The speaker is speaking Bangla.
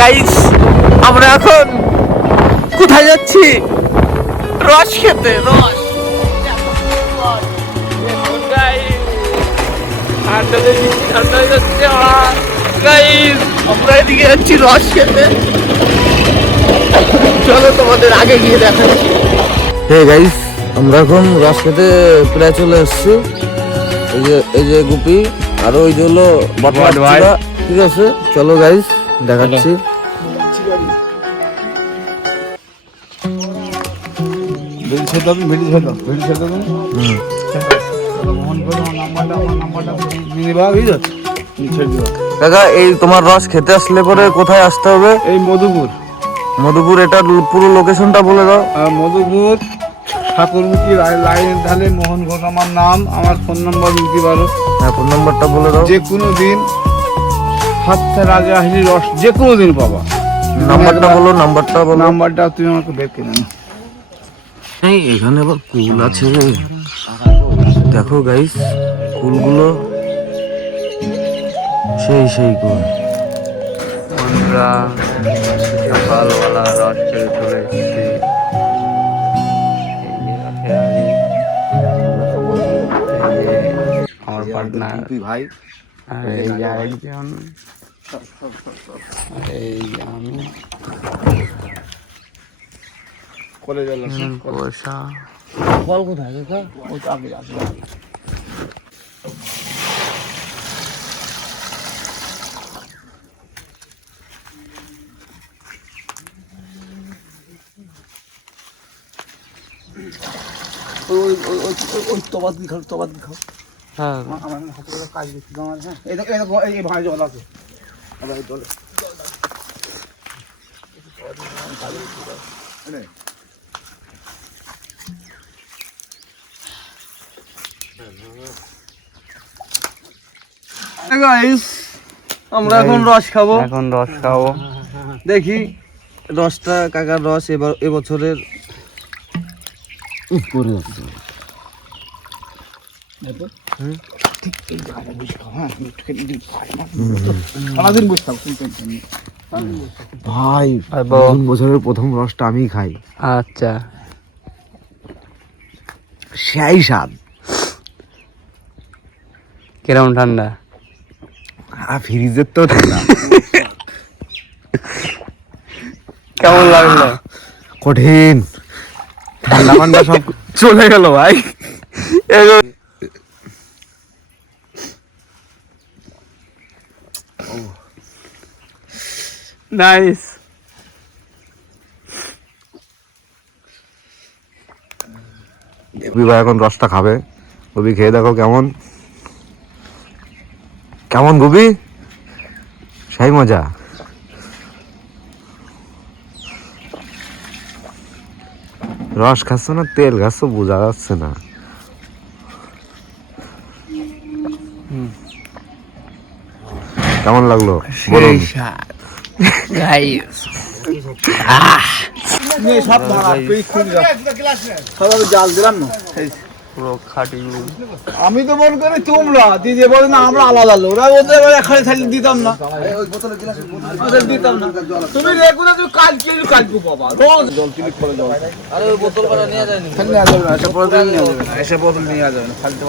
গাইস আমরা এখন কোথায় যাচ্ছি? রস খেতে। রস আমরা এদিকে যাচ্ছি রস খেতে। চলো তোমাদের আগে গিয়ে দেখাচ্ছি। হ্যাঁ গাইস আমরা এখন রস খেতে প্রায় চলে এসছি। এই যে গুপি আর ওই যে হলো বটবাড়া। ঠিক আছে চলো গাইস দেখাচ্ছি। কাকা এই তোমার রস খেতে আসলে পরে কোথায় আসতে হবে? এই মধুপুর। মধুপুর, এটা পুরো লোকেশনটা বলে দাও। মধুপুর ঠাকুরমুখী লাইনের ধারে মোহন ঘোষ আমার নাম। আমার ফোন নম্বর দিতে পারো। হ্যাঁ ফোন নাম্বারটা বলে দাও। যে কোনো দিন 7টার আগে আসলে রস যে কোনো দিন পাবা। নাম্বারটা বলো। নাম্বারটা তুমি আমাকে বের করে নাও। এই এখানে আবার কুল আছে, দেখো গাইস কুলগুলো সেই কুল। আমরা সকালবেলা রস খেতে চলে এসেছি। আমার পার্টনার ভাই আর এই যে আরেকজন, এই যে আমি কষা। ফল কোথায় দেখা? ওই তো আগে আসবে। ওই তবাদ কি খাও। হ্যাঁ আমার হাতে করে কাজ দিচ্ছি তোমার। হ্যাঁ এই দেখো এই ভাই জল আছে। আবার এই জল গাইস আমরা এখন রস খাবো। দেখি রসটা কাকার রস এবছরের ভাই বছরের প্রথম রসটা আমি খাই। আচ্ছা সেই স্বাদ। কিরম ঠান্ডা? ফ্রিজের তো ঠান্ডা। কেমন লাগলো? কঠিন। ঠান্ডা সব চলে গেল ভাই। নাইস। ভাই এখন রসটা খাবে। গুবি খেয়ে দেখো কেমন গুবি। সেই মজা। রস খাচ্ছ না তেল খাচ্ছ বোঝা যাচ্ছে না। কেমন লাগলো বলুন? জাল দিলাম না। পুরো খাঁটি। আমি তো মনে করি তোমরা দিদি বলে না আমরা আলাদা লোক। ওদের এখানে থাকলে দিতাম না। দিতাম না। তুমি রেগুলার কাজ কেউ কাজ বাবা রোজ জল ক্লিক করে জল। আরে ওই বোতল নিয়ে যায়নি। এসে বোতল নিয়ে যাবে না। ফালতু